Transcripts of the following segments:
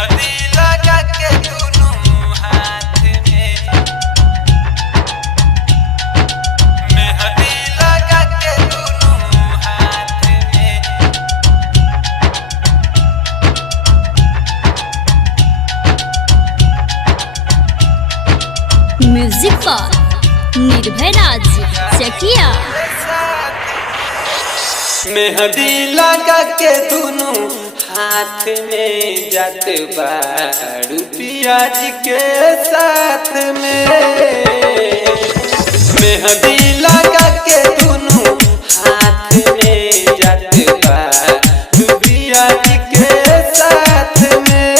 मेहंदी लगा के दोनों हाथ में, मेहंदी लगा के दोनों हाथ में। म्यूजिक पर निर्भय राज चकिया। मेहंदी लगा के दोनों हाथ में, जात बारू पियाज के साथ में। मेहंदी लगा के दोनों हाथ में, जात बारू पियाज के साथ में।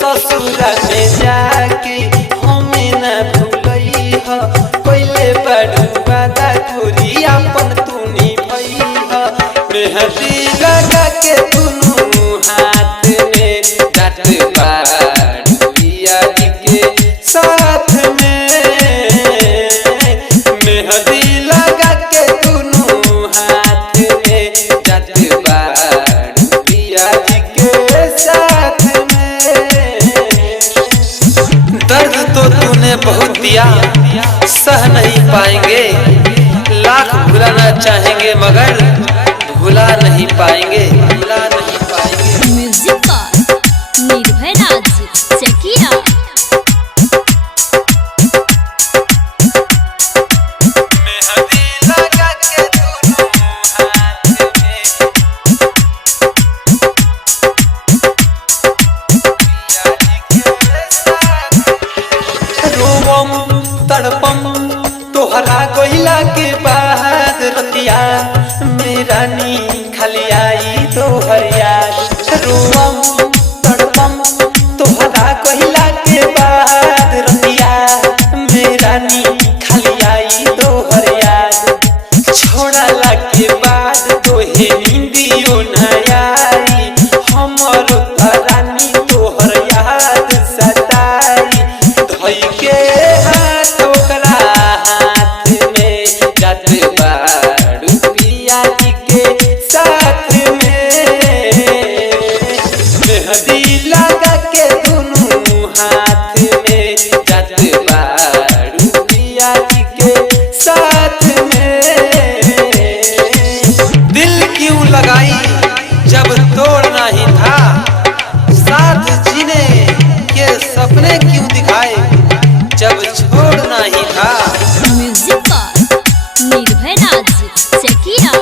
ससुरा में जाके हमें न भूलई ह, कोइले बड़ू वादा तोरी अपन तूनी भई ह। मेहंदी लगा के दोनों हाथ में, जात बारू पियाज के साथ में। मेहंदी लगा के दोनों हाथ में, जात बारू पियाज के साथ में। दर्द तो तूने बहुत दिया, सह नहीं पाएंगे। लाख भुलाना चाहेंगे मगर भुला नहीं पाएंगे, भुला नहीं पाएंगे। म्यूजिक पर निर्भय राज चकिया। मेहंदी लगा के दोनों हाथ में, रोवम तड़पम तोहरा गइला के बाद रतिया मेरा नी खाली आई तोहर याद। रोवम तड़पम तोहरा गइला के बाद रतिया मेरा नी खाली आई तोहर याद। छोड़ला के बाद तोहे नींदियो न आई, हमर रानी तोहर याद सताई। धई के हाथ ओकरा हाथ में, जात बारू पियाज के साथ में। मेहंदी लगा के दोनों हाथ में, जात बारू पियाज के साथ में। दिल क्यों लगाई जब तोड़ना ही था, साथ जीने के सपने क्यों दिखाए जब छोड़ना ही था। म्यूजिक पर निर्भय राज चकिया।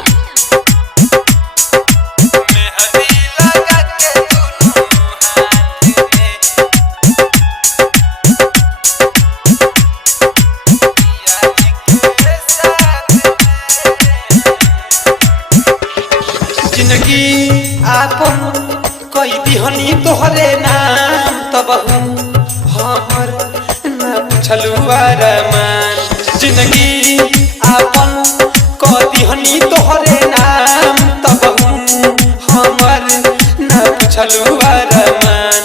मेहंदी लगा के दोनों हाथ में, पियाज के साथ में। जिंदगी आपन कोई दिहनी तोहरे नाम, तब हमर न पूछलू अरमान। जिंदगी आपन को दिहनी तोहरे नाम, तब हमर न पूछलू अरमान।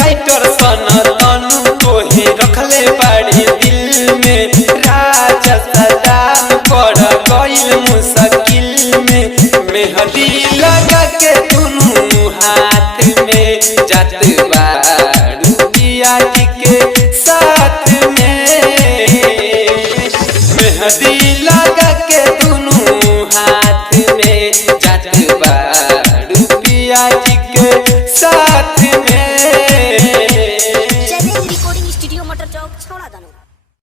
राइटर सनतन तोहे रखले बाड़ी दिल में, राजा सदाम पड़ गइल मुश्किल में। मेहंदी लगा के दोनों हाथ में, जात बारू पियाज के साथ में। मेहंदी लगा के दोनों हाथ में, जात बारू पियाज के साथ में। चैलेंज रिकॉर्डिंग स्टूडियो मटर चौक छोड़ा दानो।